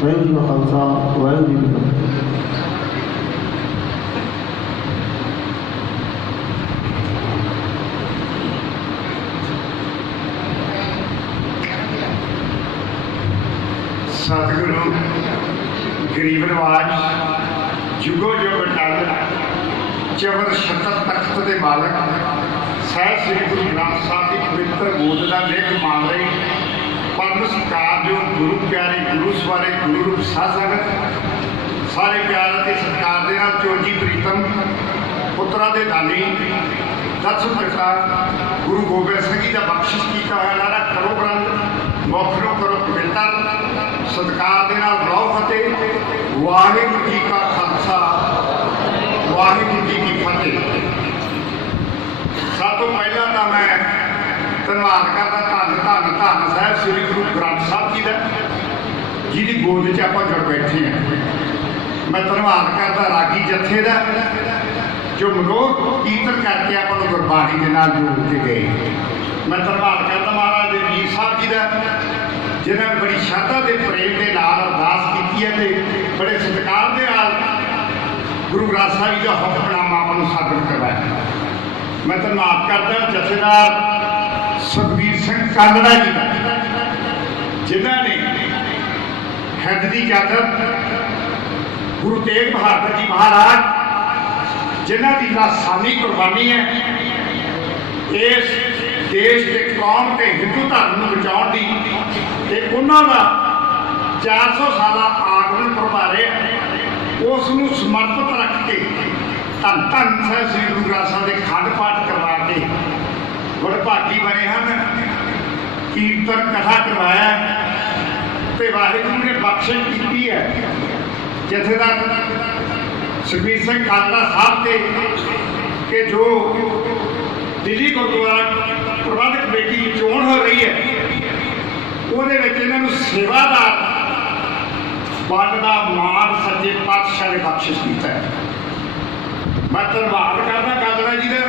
ਵਾਹਿਗੁਰੂ ਜੀ ਕਾ ਖਾਲਸਾ ਵਾਹਿਗੁਰੂ ਜੀ ਕੀ ਫਤਿਹ। सतगुरु गरीब नवाज जुगो जुग टल चवर छतर तख्त के मालक साहिब श्री गुरु ग्रंथ साहब की पवित्र गोद का लेख मान रहे परम सत्कार जो गुरु प्यारे गुरु सवारे गुरु रूप साध संगत सारे प्यार के सत्कार के नाल चोजी प्रीतम पुत्रा के दानी दस पिता गुरु गोबिंद सिंह जी का बख्शिश किया हुआ नारा करो ग्रंथ मुख करो पवित्र सत्कार के नाल बुलाओ फतेह। वाहिगुरू जी का खालसा वाहिगुरू जी की फतेह। सब तो पहला तो मैं धन्यवाद करता धन धन धन साहब श्री गुरु ग्रंथ साहब जी का जिहदी गोद च आपां जुड़ बैठे हैं। मैं धन्यवाद करता रागी जत्थे का जो मनोह कीर्तन करके आपां नूं गुरबाणी के नाल जोड़ के गए। मैं धन्यवाद करता महाराज जगजीत साहब जी का जिन्होंने बड़ी श्रद्धा के प्रेम के नाल अरदास की है ते बड़े सत्कार के नाल गुरु ग्रंथ साहब जी का हुक्मनामा आपको साबित करवाया। मैं धन्यवाद करता जथेदार सुखबीर सिंह कांगड़ा जी का जिन्होंने हिंद की इजाजत गुरु तेग बहादुर जी महाराज जिन्हों की लासानी कुर्बानी है इस देश के कौम के हिंदू धर्म को बचाने की ते उन्होंने 400 साल आगमन प्रभारे उसनों समर्पित रख के धन धन साहब श्री गुरु ग्रंथ साहब के खंड पाठ करवा के बड़े भागी बने हैं। कीर्तन कथा करवाया तो वाहिगुरू ने बख्शिश की है। जथेदार सुखबीर सिंह कांगड़ा साहब के जो दिल्ली गुरुद्वारा प्रबंधक कमेटी की चोण हो रही है उन्होंने सेवादार वंड का मान सच्चे पातशाह ने बख्शिश किया है। मैं धन्यवाद करता कांगड़ा जी का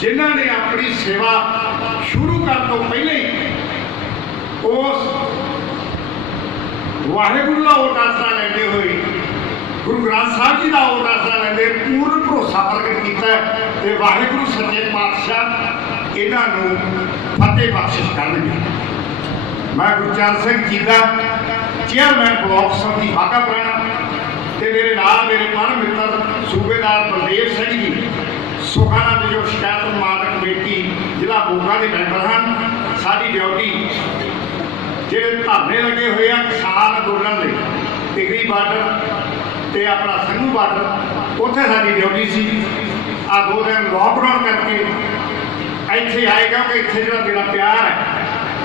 जिन्होंने अपनी सेवा शुरू करने तो पहले ही उस वाहिगुरू का ओट आसरा लेते हुए गुरु ग्रंथ साहब जी का ओट आसरा लेते पूर्ण भरोसा प्रगट किया। वाहिगुरू सच्चे पातशाह इन्हों फतेह बख्शिश करनगे। मैं गुरचरण सिंह जी का चेयरमैन ब्लॉक समिति बाघा पुराना ते मेरे नाल मेरे परम मित्र सूबेदार बलदेव सिंह जी सुखानंद जो शिकायत निवारण कमेटी जिला मोगा के मैंबर हैं। साडी ड्यूटी ਜਿਹੜੇ ਧਰਨੇ लगे हुए हैं किसान अंदोलन के टिकरी बार्डर ते अपना संघू बार्डर उत्थे साडी ड्यूटी सी। आ 2 दिन लॉकडाउन करके ਇੱਥੇ आए क्योंकि इत्थे जो मेरा प्यार है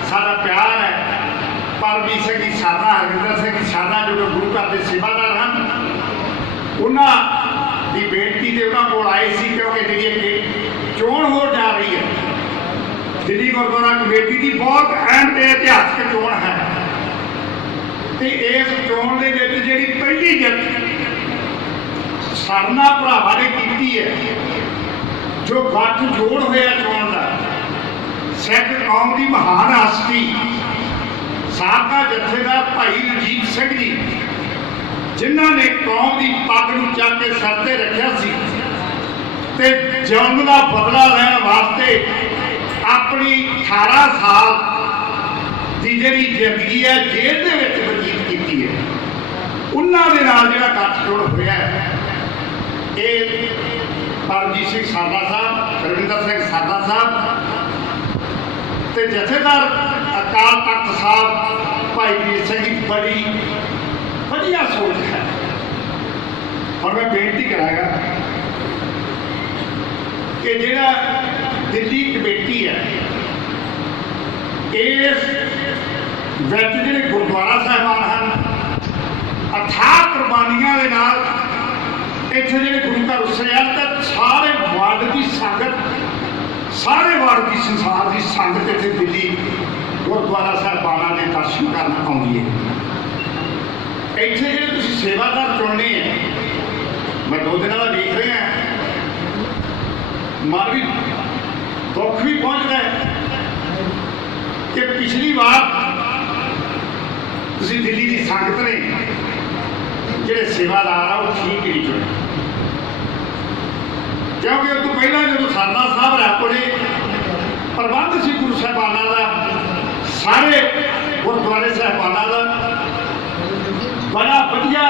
साडा प्यार है परमजीत सिंह जी साडा हरविंदर सिंह जी साडा जो गुरु घर के सेवादार हैं उन्हां दी बेनती ते उन्हां कोल आए सी क्योंकि जी अगे चोण हो जा रही है। दिल्ली गुरुद्वारा कमेटी की बहुत अहम इतिहासक चोण है तो इस चोण के जी पहली जित सरना भरावां ने की है जो गठ जोड़ होया चोण का सिख कौम की महान हस्ती साबका जथेदार भाई रंजीत सिंह जी जिन्होंने कौम की पग नूं चक के सर ते रखिया सी ते जुल्म का बदला लैण वास्ते अपनी 18 साल की जिहड़ी जिंदगी है जेल दे विच बतीत की है। उन्होंने जिहड़ा गठजोड़ होया ये परमजीत सिंह साडा साहब रविंदर सिंह साडा साहब ते जथेदार अकाल तख्त साहब भाई वीर सिंह की बड़ी बढ़िया सोच है। और मैं बेनती करांगा कि जिहड़ा दिल्ली कमेटी है इस जिहड़े गुरुद्वारा साहिबान हैं अथाह कुर्बानियां दे नाल इत्थे जिहड़े गुरु घर उसरिया तो सारे वर्ल्ड की संगत सारे वर्ल्ड की संसार की संगत इत्थे दिल्ली गुरुद्वारा साहिबाना के दर्शन करन आउंदी है। इत्थे जिहड़े तुसीं सेवादार चुनने हैं मैं 2 दिन वाला देख रहा हैं मन भी दुख भी पहुँचता है कि पिछली बार ਤੁਸੀਂ ਦਿੱਲੀ ਦੀ ਸੰਗਤ ਨੇ ਜਿਹੜੇ ਸੇਵਾਦਾਰ ਆ ਉਹ ਠੀਕ ਨਹੀਂ ਚੁਣੇ, ਕਿਉਂਕਿ ਉਸ ਤੋਂ ਪਹਿਲਾਂ ਜਦੋਂ ਸਰਨਾ ਸਾਹਿਬ ਰਾਪੋੜੇ ਪ੍ਰਬੰਧ ਸੀ ਗੁਰੂ ਸਾਹਿਬਾਨਾਂ ਦਾ, ਸਾਰੇ ਗੁਰਦੁਆਰੇ ਸਾਹਿਬਾਨਾਂ ਦਾ ਬੜਾ ਵਧੀਆ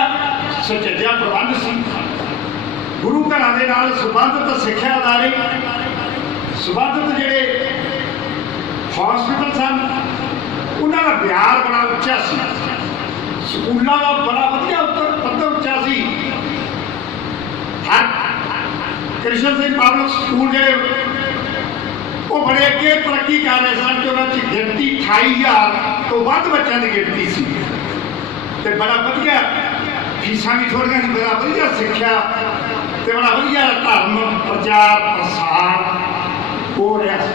ਸੁਚੱਜਾ ਪ੍ਰਬੰਧ ਸੀ। ਗੁਰੂ ਘਰਾਂ ਦੇ ਨਾਲ ਸੰਬੰਧਿਤ ਸਿੱਖਿਆ ਅਦਾਰੇ, ਸੰਬੰਧਿਤ ਜਿਹੜੇ ਹਸਪੀਟਲ ਸਨ, ਉਹਨਾਂ ਦਾ ਬਿਆਰ ਬੜਾ ਉੱਚਾ ਸੀ, ਸਕੂਲਾਂ ਦਾ ਬੜਾ ਵਧੀਆ ਪੱਧਰ ਉੱਚਾ ਸੀ। ਹਰ ਕ੍ਰਿਸ਼ਨ ਸਿੰਘ ਪਬਲਿਕ ਸਕੂਲ ਜਿਹੜੇ ਉਹ ਬੜੇ ਅੱਗੇ ਤਰੱਕੀ ਕਰ ਰਹੇ ਸਨ ਕਿ ਉਹਨਾਂ 'ਚ ਗਿਣਤੀ 28,000 ਤੋਂ ਵੱਧ ਬੱਚਿਆਂ ਦੀ ਗਿਣਤੀ ਸੀ ਤੇ ਬੜਾ ਵਧੀਆ ਫੀਸਾਂ ਵੀ ਥੋੜ੍ਹੀਆਂ ਸੀ, ਬੜਾ ਵਧੀਆ ਸਿੱਖਿਆ ਤੇ ਬੜਾ ਵਧੀਆ ਧਰਮ ਪ੍ਰਚਾਰ ਪ੍ਰਸਾਰ ਹੋ ਰਿਹਾ ਸੀ।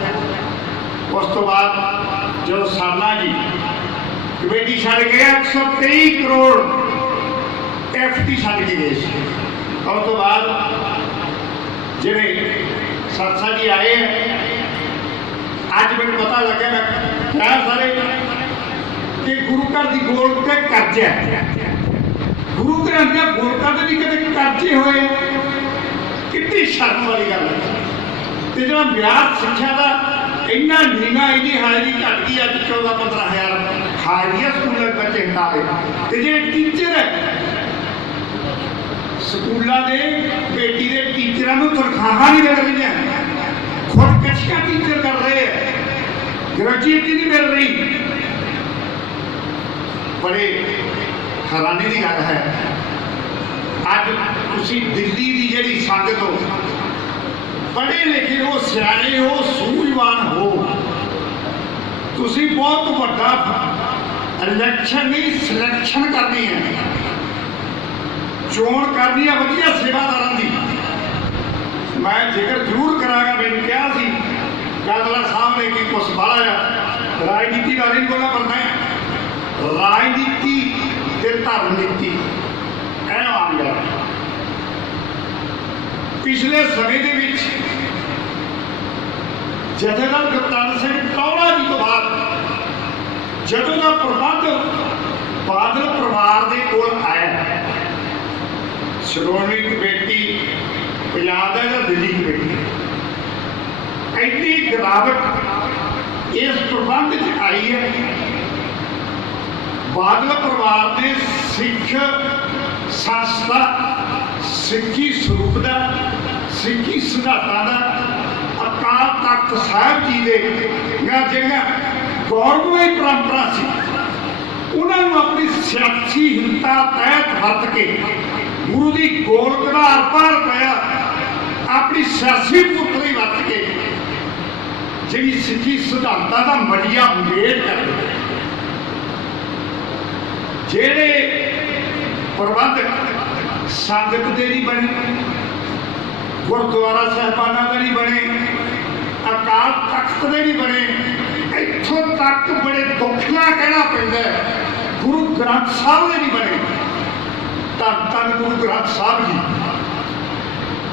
ਉਸ ਤੋਂ ਬਾਅਦ ਜਦੋਂ ਸਰਨਾ ਜੀ ਕਮੇਟੀ ਛੱਡ ਗਏ 123 ਕਰੋੜ FT ਛੱਡ ਕੇ ਗਏ ਸੀ। ਉਸ ਤੋਂ ਬਾਅਦ ਜਿਹੜੇ ਸਰਸਾ ਜੀ ਆਏ ਅੱਜ ਮੈਨੂੰ ਪਤਾ ਲੱਗਿਆ, ਮੈਂ ਕਿਹਾ ਸਾਰੇ ਕਿ ਗੁਰੂ ਘਰ ਦੀ ਗੋਲਕ ਤੇ ਕਰਜ਼ਾ, ਗੁਰੂ ਘਰਾਂ ਦੀਆਂ ਗੋਲਕਾਂ ਤੇ ਵੀ ਕਦੇ ਕਰਜ਼ੇ ਹੋਏ, ਕਿੰਨੀ ਸ਼ਰਮ ਵਾਲੀ ਗੱਲ ਹੈ। ਤੇ ਜਿਹੜਾ ਵਿਆਹ ਸਿੱਖਿਆ ਦਾ ਇੰਨਾ ਨੀਵਾਂ, ਇੰਨੀ ਹਾਜ਼ਰੀ ਘੱਟ ਗਈ, ਅੱਜ 14-15,000 ਹਾਜ਼ਰੀਆਂ ਸਕੂਲਾਂ ਬੱਚੇ ਹਟਾਵੇ। ਤੇ ਜਿਹੜੇ ਟੀਚਰ ਹੈ ਸਕੂਲਾਂ ਦੇ, ਬੇਟੀ ਦੇ ਟੀਚਰਾਂ ਨੂੰ ਤਨਖਾਹਾਂ ਨਹੀਂ ਮਿਲ ਰਹੀਆਂ, ਖੁਦਕਸ਼ੀਆਂ ਟੀਚਰ ਕਰ ਰਹੇ ਹੈ, ਗ੍ਰੈਜੂਏਟੀ ਨਹੀਂ ਮਿਲ ਰਹੀ। ਬੜੇ ਹੈਰਾਨੀ ਦੀ ਗੱਲ ਹੈ। ਅੱਜ ਤੁਸੀਂ ਦਿੱਲੀ ਦੀ ਜਿਹੜੀ ਸੰਗਤ ਹੋ, ਪੜ੍ਹੇ ਲਿਖੇ ਹੋ, ਸਿਆਣੇ ਹੋ, ਸੂਝਵਾਨ ਹੋ, ਤੁਸੀਂ ਬਹੁਤ ਵੱਡਾ ਇਲੈਕਸ਼ਨ ਨਹੀਂ ਸਿਲੈਕਸ਼ਨ ਕਰਨੀ ਹੈ, ਚੋਣ ਕਰਨੀ ਹੈ ਵਧੀਆ ਸੇਵਾਦਾਰਾਂ ਦੀ। ਮੈਂ ਜ਼ਿਕਰ ਜ਼ਰੂਰ ਕਰਾਂਗਾ, ਮੈਨੂੰ ਕਿਹਾ ਸੀ ਕਾਦਲਾ ਸਾਹਿਬ ਨੇ ਕਿ ਕੁਛ ਬਾਹਲਾ ਆ ਰਾਜਨੀਤੀ ਦਾ ਨਹੀਂ ਬੋਲਣਾ, ਪਰ ਮੈਂ ਰਾਜਨੀਤੀ ਤੇ ਧਰਮ ਨੀਤੀ ਇਹ ਆ ਗਿਆ। ਪਿਛਲੇ ਸਮੇਂ ਦੇ ਵਿੱਚ ਜਥੇਦਾਰ ਗੁਰਤਾਰ ਸਿੰਘ ਟੌਹੜਾ ਜੀ ਤੋਂ ਬਾਅਦ ਜਦੋਂ ਦਾ ਪ੍ਰਬੰਧ ਬਾਦਲ ਪਰਿਵਾਰ ਦੇ ਕੋਲ ਆਇਆ, ਸ਼੍ਰੋਮਣੀ ਕਮੇਟੀ ਪੰਜਾਬ ਦਾ ਜਾਂ ਦਿੱਲੀ ਕਮੇਟੀ, ਇੰਨੀ ਗਿਰਾਵਟ ਇਸ ਪ੍ਰਬੰਧ 'ਚ ਆਈ ਹੈ। ਬਾਦਲ ਪਰਿਵਾਰ ਦੇ ਸਿੱਖ ਸੰਸਥਾ, ਸਿੱਖੀ ਸਰੂਪ ਦਾ, ਸਿੱਖੀ ਸਿਧਾਂਤਾਂ ਦਾ, ਅਕਾਲ ਤਖਤ ਸਾਹਿਬ ਜੀ ਦੇ ਜਿਹੜੀਆਂ ਗੌਰਵਮਈ ਪਰੰਪਰਾ ਸੀ, ਉਹਨਾਂ ਨੂੰ ਆਪਣੀ ਸਿਆਸੀ ਹਿੰਤਾ ਤਹਿਤ ਵਰਤ ਕੇ ਗੁਰੂ ਦੀ ਗੋਲਕ ਦਾ ਆਰ-ਪਾਰ ਪਿਆ, ਆਪਣੀ ਸਿਆਸੀ ਪੁਤਲੀ ਵਰਤ ਕੇ ਜਿਹੜੀ ਸਿੱਖੀ ਸਿਧਾਂਤਾਂ ਦਾ ਮੜੀਆ ਮੇਲ ਕਰਦੇ, ਜਿਹੜੇ ਪ੍ਰਬੰਧਕ ਸੰਗਤ ਦੇ ਨਹੀਂ ਬਣੇ, ਗੁਰਦੁਆਰਾ ਸਾਹਿਬਾਨਾਂ ਦੇ ਨਹੀਂ ਬਣੇ, ਅਕਾਲ ਤਖਤ ਦੇ ਨਹੀਂ ਬਣੇ, ਇੱਥੋਂ ਤੱਕ ਬੜੇ ਦੁੱਖ ਨਾਲ ਕਹਿਣਾ ਪੈਂਦਾ ਗੁਰੂ ਗ੍ਰੰਥ ਸਾਹਿਬ ਦੇ ਨਹੀਂ ਬਣੇ। ਧੰਨ ਗੁਰੂ ਗ੍ਰੰਥ ਸਾਹਿਬ ਜੀ,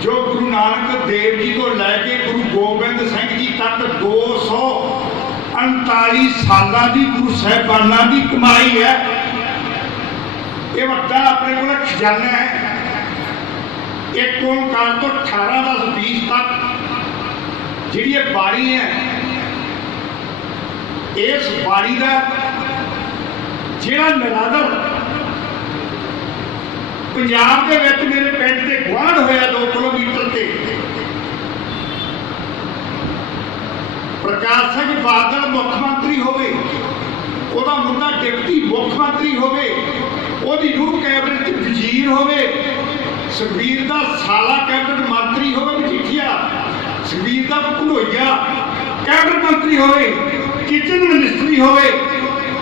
ਜੋ ਗੁਰੂ ਨਾਨਕ ਦੇਵ ਜੀ ਤੋਂ ਲੈ ਕੇ ਗੁਰੂ ਗੋਬਿੰਦ ਸਿੰਘ ਜੀ ਤੱਕ 239 ਸਾਲਾਂ ਦੀ ਗੁਰੂ ਸਾਹਿਬਾਨਾਂ ਦੀ ਕਮਾਈ ਹੈ। ਇਹ ਵੱਡਾ ਆਪਣੇ ਕੋਲ ਖਜ਼ਾਨਾ ਹੈ। ਇੱਕ ਓਂਕਾਰ ਤੋਂ 18-10-20 ਤੱਕ ਜਿਹੜੀ ਇਹ ਬਾਣੀ ਹੈ, ਇਸ ਬਾਣੀ ਦਾ ਜਿਹੜਾ ਨਿਰਾਦਰ ਪੰਜਾਬ ਦੇ ਵਿੱਚ ਮੇਰੇ ਪਿੰਡ ਦੇ ਗੁਆਂਢ ਹੋਇਆ 2 ਕਿਲੋਮੀਟਰ ਤੇ, ਪ੍ਰਕਾਸ਼ ਸਿੰਘ ਬਾਦਲ ਮੁੱਖ ਮੰਤਰੀ ਹੋਵੇ, ਉਹਦਾ ਮੁੰਡਾ ਡਿਪਟੀ ਮੁੱਖ ਮੰਤਰੀ ਹੋਵੇ, ਉਹਦੀ ਨੂੰਹ ਕੈਬਨਿਟ 'ਚ ਵਜ਼ੀਰ ਹੋਵੇ, ਸੁਖਬੀਰ ਦਾ ਸਾਲਾ ਕੈਬਨਿਟ ਮੰਤਰੀ ਹੋਵੇ ਮਜੀਠੀਆ, ਸੁਖਬੀਰ ਦਾ ਭਣੋਈਆ ਕੈਬਨਿਟ ਮੰਤਰੀ ਹੋਵੇ, ਕਿਚਨ ਮਿਨਿਸਟਰੀ ਹੋਵੇ,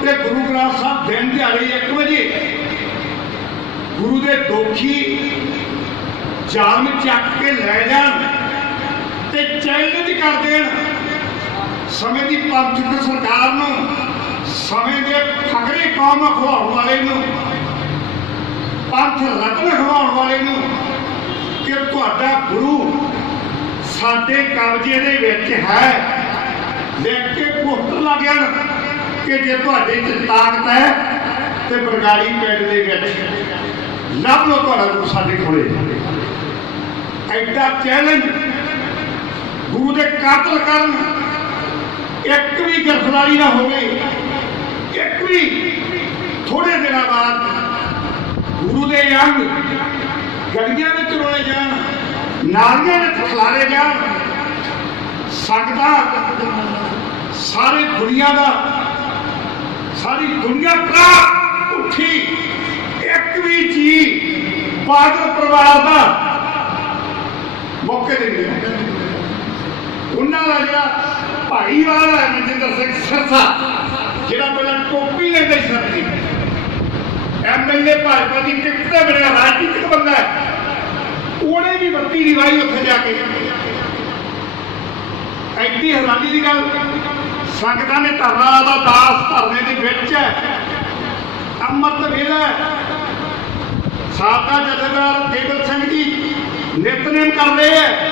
ਤੇ ਗੁਰੂ ਗ੍ਰੰਥ ਸਾਹਿਬ ਦਿਨ ਦਿਹਾੜੇ 1 ਵਜੇ ਗੁਰੂ ਦੇ ਦੋਖੀ ਜਾਨ ਚੱਕ ਕੇ ਲੈ ਜਾਣ ਤੇ ਚੈਲੰਜ ਕਰ ਦੇਣ ਸਮੇਂ ਦੀ ਪੰਥਕ ਸਰਕਾਰ ਨੂੰ, ਸਮੇਂ ਦੇ ਫਕਰੇ ਕੌਮ ਅਖਵਾਉਣ ਵਾਲੇ ਨੂੰ, ਪੰਥ ਰਤਨ ਅਖਵਾਉਣ ਵਾਲੇ ਨੂੰ, ਕਿ ਤੁਹਾਡਾ ਗੁਰੂ ਸਾਡੇ ਕਬਜ਼ੇ ਦੇ ਵਿੱਚ ਹੈ, ਲਿਖ ਕੇ ਪੋਸਟਰ ਲੱਗ ਜਾਣ ਕਿ ਜੇ ਤੁਹਾਡੇ 'ਚ ਤਾਕਤ ਹੈ ਤੇ ਬਰਗਾੜੀ ਪਿੰਡ ਦੇ ਵਿੱਚ ਲੱਭ ਲਓ ਤੁਹਾਡਾ ਗੁਰੂ ਸਾਡੇ ਕੋਲੇ। ਐਡਾ ਚੈਲੰਜ ਗੁਰੂ ਦੇ ਕਾਤਲ ਕਰਨ, ਇੱਕ ਵੀ ਗ੍ਰਿਫਤਾਰੀ ਨਾ ਹੋਵੇ, ਇੱਕ ਵੀ। ਥੋੜੇ ਦਿਨਾਂ ਬਾਅਦ ਗੁਰੂ ਦੇ ਅੰਗ ਗਲੀਆਂ ਵਿੱਚ ਰੋਲੇ ਜਾਣ, ਨਾਲੀਆਂ ਵਿੱਚ ਖਿਲਾਰੇ ਜਾਣ, ਸੰਗਤਾਂ ਸਾਰੀ ਦੁਨੀਆ ਦਾ, ਸਾਰੀ ਦੁਨੀਆ ਭਰਾ ਉੱਠੀ, ਇੱਕ ਵੀ ਜੀ ਬਾਦਲ ਪਰਿਵਾਰ ਦਾ ਮੌਕੇ ਦੇ ਮਿਲਿਆ। ਉਹਨਾਂ ਦਾ ਜਿਹੜਾ ਭਾਈਵਾਲ ਹੈ ਮਨਜਿੰਦਰ ਸਿੰਘ ਸਿਰਸਾ, ਜਿਹੜਾ ਪਹਿਲਾਂ ਟੋਪੀ ਲੈਂਦਾ ਸੀ ਸਰ ਦੀ, MLA ਭਾਜਪਾ ਦੀ ਟਿਕਟ ਤੇ ਬਣਿਆ ਰਾਜਨੀਤਿਕ ਬੰਦਾ ਹੈ, ਉਹਨੇ ਵੀ ਬੱਤੀ ਨਿਭਾਈ ਉੱਥੇ ਜਾ ਕੇ। ਐਡੀ ਹੈਰਾਨੀ ਦੀ ਗੱਲ, ਸੰਗਤਾਂ ਨੇ ਧਰਨਾ ਲਾਦਾ, ਦਾਸ ਧਰਨੇ ਦੇ ਵਿੱਚ ਹੈ, ਅੰਮ੍ਰਿਤ ਵੇਲਾ ਸਾਬਕਾ ਜਥੇਦਾਰ ਕੇਵਲ ਸਿੰਘ ਜੀ ਨਿਤਨੇਮ ਕਰਦੇ ਹੈ।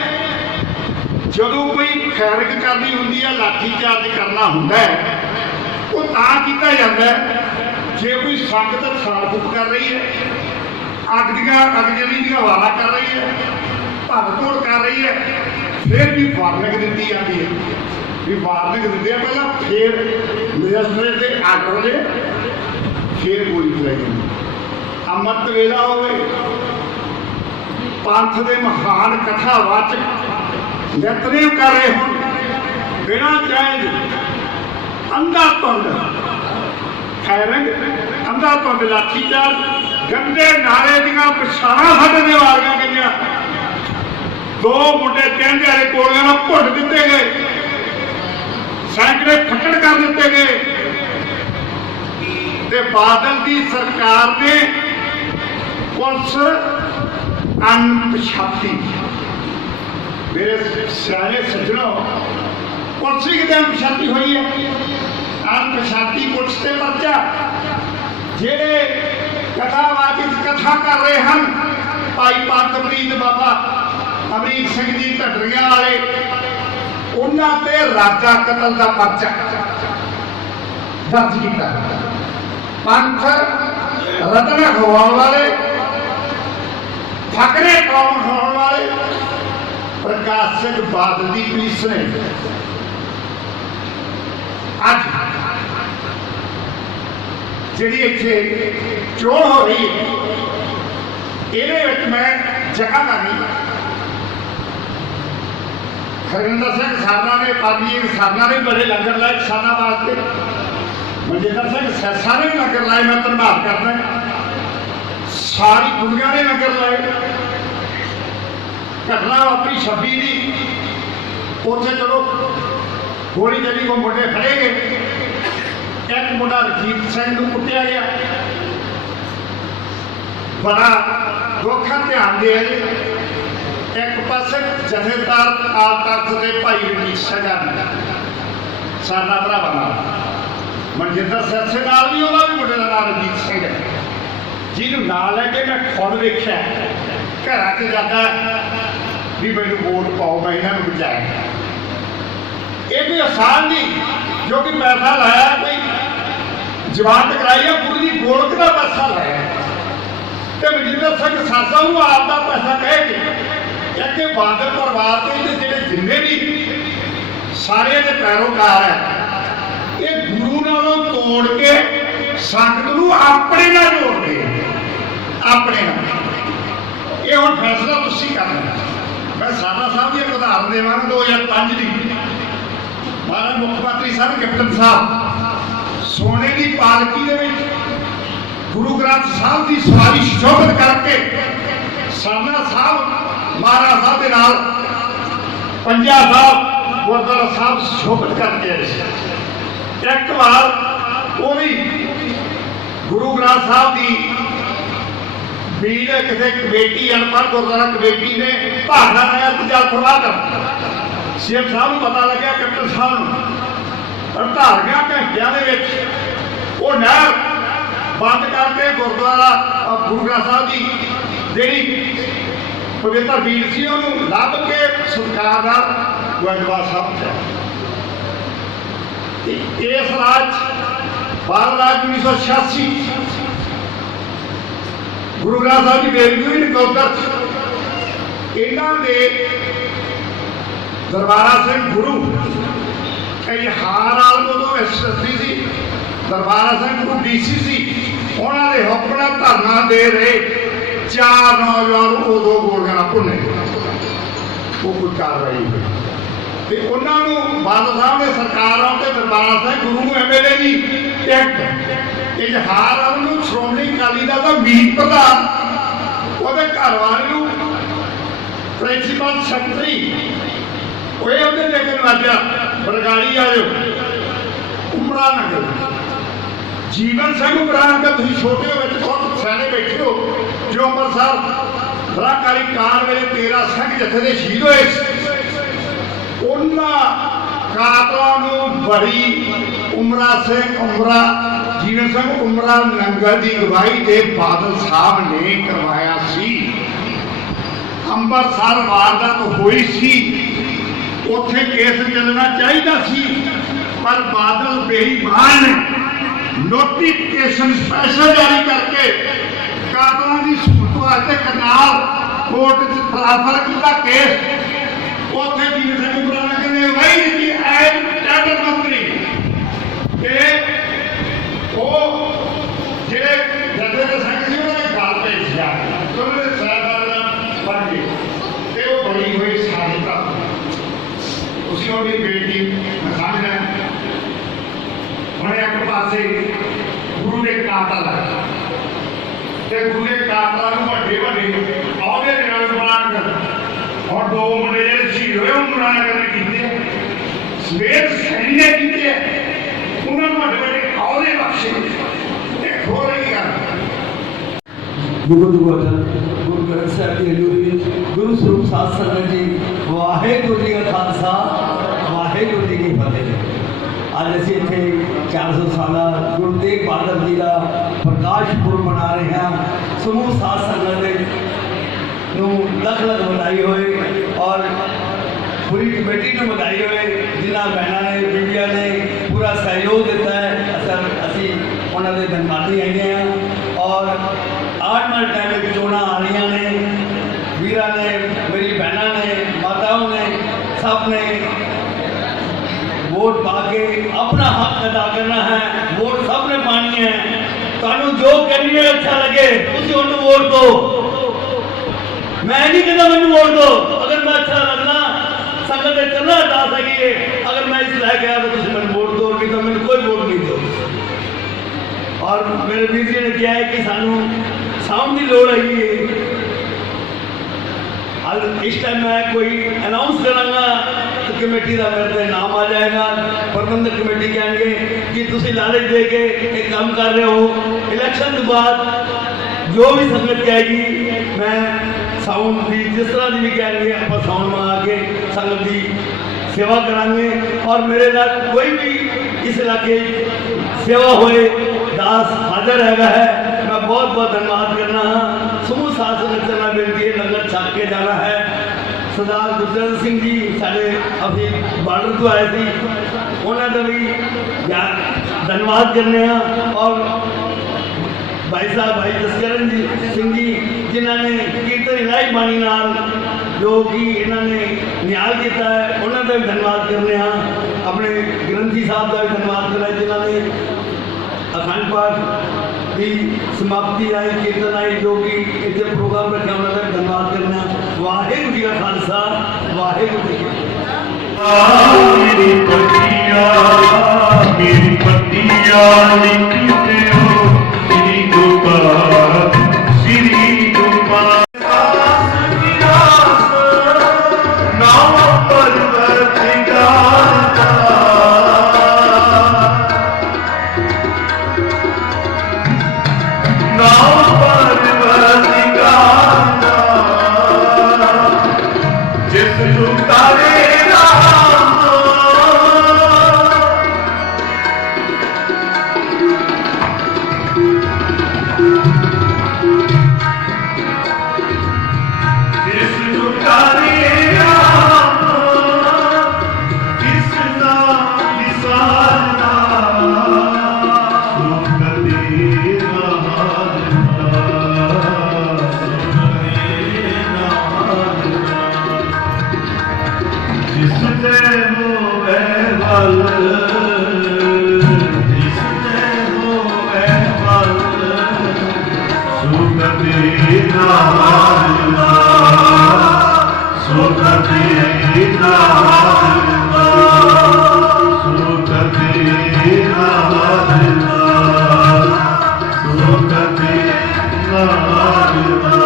ਜਦੋਂ ਕੋਈ ਖੈਰਕ ਕਰਨੀ ਹੁੰਦੀ ਹੈ, ਲਾਠੀ ਚਾਰਜ ਕਰਨਾ ਹੁੰਦਾ ਹੈ, ਉਹ ਤਾਂ ਕੀਤਾ ਜਾਂਦਾ ਹੈ ਜੇ ਕੋਈ ਸੰਗਤ ਖਾਲ-ਫੂਕ ਕਰ ਰਹੀ ਹੈ, ਅਗਜਲੀ ਦੀਆਂ ਹਵਾਲਾ ਕਰ ਰਹੀ ਹੈ, ਭੰਨ-ਤੋੜ ਕਰ ਰਹੀ ਹੈ, ਫਿਰ ਵੀ ਵਾਰਨਿੰਗ ਦਿੱਤੀ ਜਾਂਦੀ ਹੈ। ਵੀ ਵਾਰਨਿੰਗ ਦਿੰਦੇ ਆ ਪਹਿਲਾਂ, ਫਿਰ ਮਿਨਿਸਟਰ ਦੇ ਆਰਡਰ ਦੇ, ਫਿਰ ਗੋਲੀ ਚਲਾਈ ਜਾਂਦੀ। ਅੰਮ੍ਰਿਤ ਵੇਲਾ ਹੋਵੇ, ਪੰਥ ਦੇ ਮਹਾਨ ਕਥਾਵਾਚਕ ਨਿਤਨੇਮ ਕਰ ਰਹੇ ਹੋਣ, ਬਿਨਾਂ ਜਾਇਜ਼ ਅੰਧਾ-ਧੁੰਦ ਫਾਇਰਿੰਗ, ਅੰਧਾ-ਧੁੰਦ ਲਾਠੀਚਾਰਜ, ਗੰਦੇ ਨਾਰੇ ਦੀਆਂ ਪਛਾਣਾਂ ਸਾਡੇ ਦੇ ਵਾਰੀਆਂ ਗਈਆਂ। 2 ਮੁੰਡੇ ਕਹਿੰਦੇ ਵਾਲੇ ਗੋਲੀਆਂ ਨਾਲ ਭੁੱਟ ਦਿੱਤੇ ਗਏ, ਸੈਂਕੜੇ ਫੱਟੜ ਕਰ ਦਿੱਤੇ ਗਏ। ਤੇ ਬਾਦਲ ਦੀ ਸਰਕਾਰ ਨੇ ਪੁਲਿਸ ਅਣਪਛਾਤੀ, ਮੇਰੇ ਸਿਆਣੇ ਸੱਜਣੋ, ਪੁਲਿਸ ਹੀ ਕਿਤੇ ਅਣਪਛਾਤੀ ਹੋਈ ਹੈ। ਅਣਪਛਾਤੀ ਪੁਲਿਸ ਤੇ ਪਰਚਾ, ਜਿਹੜੇ ਕਥਾਵਾਚਕ ਕਥਾ ਕਰ ਰਹੇ ਹਨ, ਭਾਈ ਪੰਥਪ੍ਰੀਤ ਬਾਬਾ ਅਮਰੀਕ ਸਿੰਘ ਜੀ ਢੱਡਰੀਆਂ ਵਾਲੇ, ਉਹਨਾਂ ਤੇ ਰਾਜਾ ਕਤਲ ਦਾ ਪਰਚਾ ਦਰਜ ਕੀਤਾ। ਪੰਥ ਰਤਨ ਖਵਾਉਣ ਵਾਲੇ, ਫਕਰੇ ਖਾਉਣ ਵਾਲੇ ਪ੍ਰਕਾਸ਼ ਸਿੰਘ ਬਾਦਲ ਦੀ ਪੁਲਿਸ ਨੇ ਅੱਜ ਜਿਹੜੀ ਇੱਥੇ ਚੋਣ ਹੋ ਰਹੀ ਹੈ, ਇਹਦੇ ਵਿੱਚ ਮੈਂ ਜਗ੍ਹਾ ਕਰਨੀ। ਹਰਿੰਦਰ ਸਿੰਘ ਸਰਨਾ ਨੇ, ਪਾਰਟੀ ਸਰਨਾ ਨੇ ਬੜੇ ਲੰਗਰ ਲਾਏ ਕਿਸਾਨਾਂ ਵਾਸਤੇ, ਮਨਜਿੰਦਰ ਸਿੰਘ ਸੈਸਾ ਨੇ ਵੀ ਲੰਗਰ ਲਾਏ, ਮੈਂ ਧੰਨਵਾਦ ਕਰਦਾ। ਸਾਰੀ ਦੁਨੀਆ ਨੇ ਲੰਗਰ ਲਾਏ। ਘਟਨਾ ਵਾਪਰੀ 26 ਦੀ, ਉੱਥੇ ਚਲੋ ਗੋਲੀ ਚੱਲੀ, ਕੋ ਮੁੰਡੇ ਫੜੇ ਗਏ। ਇੱਕ ਮੁੰਡਾ ਰਜੀਤ ਸਿੰਘ ਨੂੰ ਕੁੱਟਿਆ ਗਿਆ, ਬੜਾ ਦੁੱਖ ਧਿਆਨ ਦੇ। ਇੱਕ ਪਾਸੇ ਜਥੇਦਾਰ ਆਲ ਤਖਤ ਦੇ ਭਾਈ ਰਣਜੀਤ ਸਿੰਘ ਸਾਡਾ ਭਰਾਵਾਂ ਨਾਲ, ਮਨਜਿੰਦਰ ਸਿਰਸੇ ਨਾਲ ਵੀ, ਉਹਦਾ ਵੀ ਮੁੰਡੇ ਦਾ ਨਾਮ ਰਣਜੀਤ ਸਿੰਘ ਹੈ, ਜਿਹਨੂੰ ਨਾਲ ਲੈ ਕੇ ਮੈਂ ਖੁਦ ਵੇਖਿਆ ਘਰਾਂ 'ਚ ਜਾਂਦਾ ਵੀ ਮੈਨੂੰ ਵੋਟ ਪਾਓ, ਮੈਂ ਇਹਨਾਂ ਨੂੰ ਬਚਾਇਆ। ਇਹ ਕੋਈ ਆਸਾਨ ਨਹੀਂ, ਜੋ ਕਿ ਪੈਸਾ ਲਾਇਆ, ਕੋਈ ਜਵਾਨ ਟਕਰਾਈ ਆ, ਗੁਰੂ ਦੀ ਗੋਲਕ ਦਾ ਪੈਸਾ ਲਾਇਆ, ਤੇ ਮਨਜਿੰਦਰ ਸਿੰਘ ਸਾਸਾ ਨੂੰ ਆਪ ਦਾ ਪੈਸਾ ਕਹਿ ਕੇ ਕਿ ਬਾਦਲ ਪਰਿਵਾਰ ਦੇ ਜਿਹੜੇ ਜਿੰਨੇ ਵੀ ਸਾਰੇ ਦੇ ਪੈਰੋਕਾਰ ਹੈ, ਇਹ ਗੁਰੂ ਨਾਲੋਂ ਤੋੜ ਕੇ ਸੰਗਤ ਨੂੰ ਆਪਣੇ ਨਾਲ ਜੋੜਦੇ, ਆਪਣੇ ਨਾਲ। ਇਹ ਹੁਣ ਫੈਸਲਾ ਤੁਸੀਂ ਕਰਨਾ। ਮੈਂ ਸਾਡਾ ਸਾਹਿਬ ਦੀ ਇੱਕ ਉਦਾਹਰਨ ਦੇਵਾਂਗਾ। 2005 ਦੀ ਮਹਾਰਾਜ ਮੁੱਖ ਮੰਤਰੀ ਸਾਹਿਬ ਕੈਪਟਨ ਸਾਹਿਬ ਸੋਨੇ ਦੀ ਪਾਲਕੀ ਦੇ ਵਿੱਚ ਗੁਰੂ ਗ੍ਰੰਥ ਸਾਹਿਬ ਦੀ ਸਵਾਰੀ ਸ਼ੋਭਤ ਕਰਕੇ ਸਾਨਾ ਸਾਹਿਬ ਮਹਾਰਾਜ ਸਾਹਿਬ ਦੇ ਨਾਲ ਪੰਜਾ ਸਾਹਿਬ ਗੁਰਦੁਆਰਾ ਸਾਹਿਬ ਸ਼ੋਭਤ ਕਰਕੇ ਆਏ ਸੀ। ਇੱਕ ਵਾਰ ਉਹ ਵੀ ਗੁਰੂ ਗ੍ਰੰਥ ਸਾਹਿਬ ਦੀ ਵੀਰ ਕਿਸੇ ਕਮੇਟੀ, ਅਨਪੜ੍ਹ ਗੁਰਦੁਆਰਾ ਕਮੇਟੀ ਨੇ ਭਾਗਣਾ ਨਹਿਰ ਤੇ ਜਲ ਪ੍ਰਵਾਹ ਕਰ, ਸ਼ੇਖ ਸਾਹਿਬ ਨੂੰ ਪਤਾ ਲੱਗਿਆ, ਕੈਪਟਨ ਸਾਹਿਬ ਨੂੰ, 48 ਘੰਟਿਆਂ ਦੇ ਵਿੱਚ ਉਹ ਨਹਿਰ ਬੰਦ ਕਰਕੇ ਗੁਰਦੁਆਰਾ ਗੁਰੂ ਗ੍ਰੰਥ ਸਾਹਿਬ ਦੀ ਜਿਹੜੀ ਪਵਿੱਤਰ ਵੀਰ ਸੀ, ਉਹਨੂੰ ਲੱਭ ਕੇ ਸਰਕਾਰ ਦਾ ਗੋਇੰਦਵਾਲ ਸਾਹਿਬ ਚ। ਇਸ ਰਾਜ ਬਾਲ ਰਾਜ 1986 ਗੁਰੂ ਗ੍ਰੰਥ ਸਾਹਿਬ ਦੀ ਬੇਨਤੀ ਹੋਈ ਨਕੋਦਰ ਇਹਨਾਂ ਦੇ ਦਰਬਾਰਾ ਸਿੰਘ ਗੁਰੂ ਹਾਰ ਵਾਲ ਉਦੋਂ ਐਸਐਸਪੀ ਸੀ, ਦਰਬਾਰਾ ਸਿੰਘ ਗੁਰੂ ਡੀਸੀ ਸੀ। ਉਹਨਾਂ ਦੇ ਹੁਕਮ ਨਾਲ ਧਰਨਾ ਦੇ ਰਹੇ 4 ਨੌਜਵਾਨ ਉਦੋਂ ਗੋਲੀਆਂ ਨਾਲ ਭੁੰਨੇ, ਉਹ ਕੋਈ ਕਾਰਵਾਈ ਹੋਈ ਤੇ ਉਹਨਾਂ ਨੂੰ ਬਾਦਲ ਸਾਹਿਬ ਨੇ ਸਰਕਾਰ ਆਉਂਦੇ ਦਰਬਾਰਾ ਸਿੰਘ ਗੁਰੂ ਨੂੰ ਐਮਐਲਏ ਦੀ ਟਿਕਟ ਇਜ਼ਹਾਰ ਵਾਲ ਨੂੰ ਸ਼੍ਰੋਮਣੀ ਅਕਾਲੀ ਦਲ ਦਾ ਮੀਤ ਪ੍ਰਧਾਨ ਉਹਦੇ ਘਰ ਵਾਲੇ ਨੂੰ ਪ੍ਰਿੰਸੀਪਲ ਸੈਕਟਰੀ ਉਹਦੇ ਲੈ ਕੇ ਨਵਾਜਿਆ ਬਰਗਾੜੀ ਆਇਓ ਉਮਰਾ ਨਗਰ ਜੀਵਨ ਸਿੰਘ ਉਮਰਾ ਨਗਰ। ਤੁਸੀਂ ਛੋਟੇ ਵਿੱਚ ਬਹੁਤ ਸਿਆਣੇ ਬੈਠੇ ਹੋ ਜੋ ਅੰਮ੍ਰਿਤਸਰ ਬਲਾਕਾਰੀ ਕਾਰ ਵੇਲੇ 13 ਸਿੰਘ ਜਥੇ ਦੇ ਸ਼ਹੀਦ ਹੋਏ ਉਹਨਾਂ ਕਾਤਲਾਂ ਨੂੰ ਬੜੀ ਉਮਰਾ ਸਿੰਘ ਉਮਰਾ ਜੀਵਨ ਸਿੰਘ ਉਮਰਾ ਨੰਗਲ ਦੀ ਅਗਵਾਈ ਤੇ ਬਾਦਲ ਸਾਹਿਬ ਨੇ ਕਰਵਾਇਆ ਸੀ। ਅੰਮ੍ਰਿਤਸਰ ਵਾਰਦਾਤ ਹੋਈ ਸੀ, ਉੱਥੇ ਕੇਸ ਚੱਲਣਾ ਚਾਹੀਦਾ ਸੀ ਪਰ ਬਾਦਲ ਬੇਈਮਾਨ ਨੇ ਨੋਟੀਫਿਕੇਸ਼ਨ ਸਪੈਸ਼ਲ ਜਾਰੀ ਕਰਕੇ ਕਾਤਲਾਂ ਦੀ ਸਹੂਲਤ ਵਾਸਤੇ ਕਰਨਾਲ ਕੋਰਟ 'ਚ ਟ੍ਰਾਂਸਫਰ ਕੀਤਾ ਕੇਸ। ਉੱਥੇ ਜੀਵਨ ਸਿੰਘ ਉਮਰਾ ਨੰਗਲ ਨੇ ਅਗਵਾਈ ਦਿੱਤੀ ਐਜ਼ ਕੈਬਨਿਟ ਮੰਤਰੀ ਕਿ ਉਹ ਜਿਹੜੇ ਜੱਦੇ ਦੇ ਸਿੰਘ ਸੀ ਉਹਨਾਂ ਨੇ ਗੱਲ ਭੇਜੀ ਆ ਉਹਨਾਂ ਦੇ ਸਾਹਿਬਾਨ ਬਣ ਗਏ ਤੇ ਉਹ ਬੜੀ ਹੋਈ ਸਾਡੀ ਪ੍ਰਾਪਤ ਉਸੇ ਉਹਦੀ ਬੇਟੀ ਮੈਂ ਸਮਝਦਾ ਹੁਣ ਇੱਕ ਪਾਸੇ ਗੁਰੂ ਦੇ ਕਾਤਲ ਤੇ ਗੁਰੂ ਦੇ ਕਾਤਲਾਂ ਨੂੰ ਵੱਡੇ ਵੱਡੇ ਅਹੁਦੇ ਦੇ ਨਾਲ ਬਣਾ ਕੇ ਔਰ 2 ਮੁੰਡੇ ਜਿਹੜੇ ਸ਼ਹੀਦ ਹੋਏ ਉਹ ਬਣਾ ਕੇ ਕੀਤੇ ਸਵੇਰ ਸੈਣੀ ਨੇ ਕੀਤੇ ਉਹਨਾਂ ਨੂੰ ਵੱਡੇ ਵੱਡੇ ਅਹੁਦੇ ਬਖਸ਼ੇ ਇੱਕ ਹੋਰ ਹੀ ਗੱਲ दुगो दुगो गुरु ग्रंथ साहिब की हजूरी गुरु स्वरूप साध संगत जी वाहेगुरु जी का खालसा वाहेगुरु जी की फतेह। अज असीं इत्थे 400 साला गुरु तेग बहादुर जी का प्रकाश पुरब मना रहे हैं। समूह साध संगत नूं लख लख बधाई होए और पूरी कमेटी को बधाई होए जिन्हां भैणां ने बीबियां ने पूरा सहयोग दिता है। असीं उन्हां दे धन्नवादी हैगे हैं और आने वाले टाइम में चोणां आ रही ने वीरां ने मेरी बहनों ने माताओं ने सब ने वोट पा के अपना हक अदा करना है। वोट सब ने पानी है। तुहानू जो कैंडिडेट अच्छा लगे तुसीं उन्हें वोट दो। मैं नहीं कहता मैनू वोट दो, अगर मैं अच्छा लगना संगत दे चलना हटा सकीए अगर मैं इस लैके आया तो तुसीं मैनू वोट दो, नहीं तो मैनू कोई वोट नहीं दो। और मेरे वीर जी ने कहा है कि सानू साउंड की लोड़ है। इस टाइम मैं कोई अनाउंस करांगा तो कमेटी का मेरे पे नाम आ जाएगा। प्रबंधक कमेटी कहेंगे कि तुसी लालच दे के एक काम कर रहे हो। इलेक्शन के बाद जो भी संगत कहेगी मैं साउंड की जिस तरह की भी कहेंगे आप साउंड मंगा के संगत की सेवा करांगे। और मेरे लाख कोई भी इस इलाके सेवा होए दास हाजिर है। मैं बहुत बहुत धन्यवाद करना हाँ। समूह साथ चलना बेनती है लंगर छक के जाना है। सरदार गुरजंत सिंह जी साढ़े अभी बॉर्डर तो आए थे उन्होंने भी धन्यवाद करने और भाई साहब भाई जसकरण जी सिंह जी जिन्होंने कीर्तन इलाही बाणी नाल जो कि इन्होंने न्याय किया है उन्होंने भी धन्यवाद करने हाँ। अपने ग्रंथी साहब का भी धन्यवाद करना जिन्होंने अखंड पाठ की समाप्ति आई कीर्तन आई जो कि इतने प्रोग्राम रखे उन्होंने भी धन्यवाद करना। वाहेगुरु जी का खालसा वाहेगुरु जी मेरी पतिया लिखते हो श्री गोपाल श्री गोपाल नाम पर्वत गाता नाम पर्वत गाता जिस तारे ਕਦੇ ਨਾ ਹਾਰਨਾ, ਸੋ ਕਦੇ ਨਾ ਹਾਰਨਾ, ਸੋ ਕਦੇ ਨਾ ਹਾਰਨਾ, ਸੋ ਕਦੇ ਨਾ ਹਾਰਨਾ।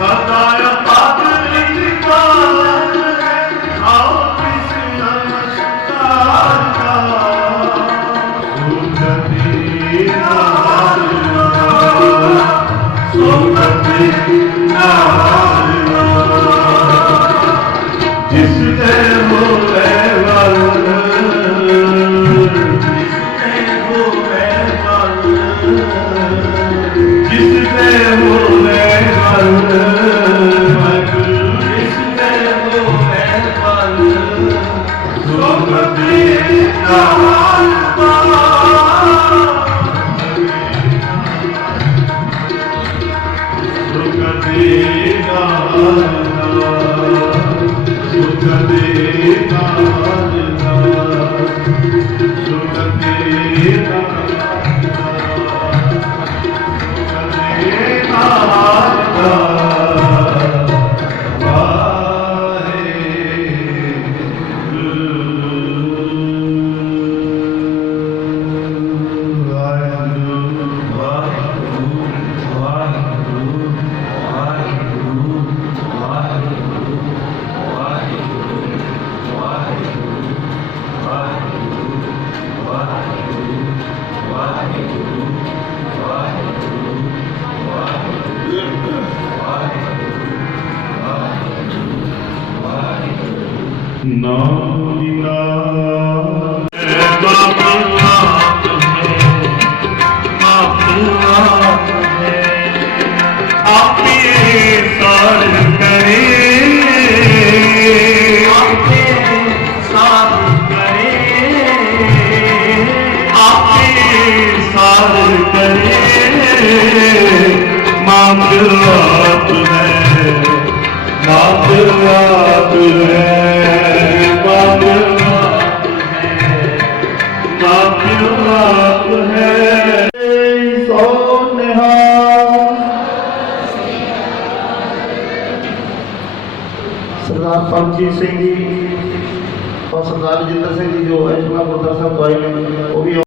सदा पद निकाल आओ कृष्ण नमस्कार का सुखती नाल सुखती नाल जिसने होवे सरदार परमजीत सिंह जी और सरदार रजिंदर सिंह जी जो है गुरद्वारा साहब तो आए हैं वो भी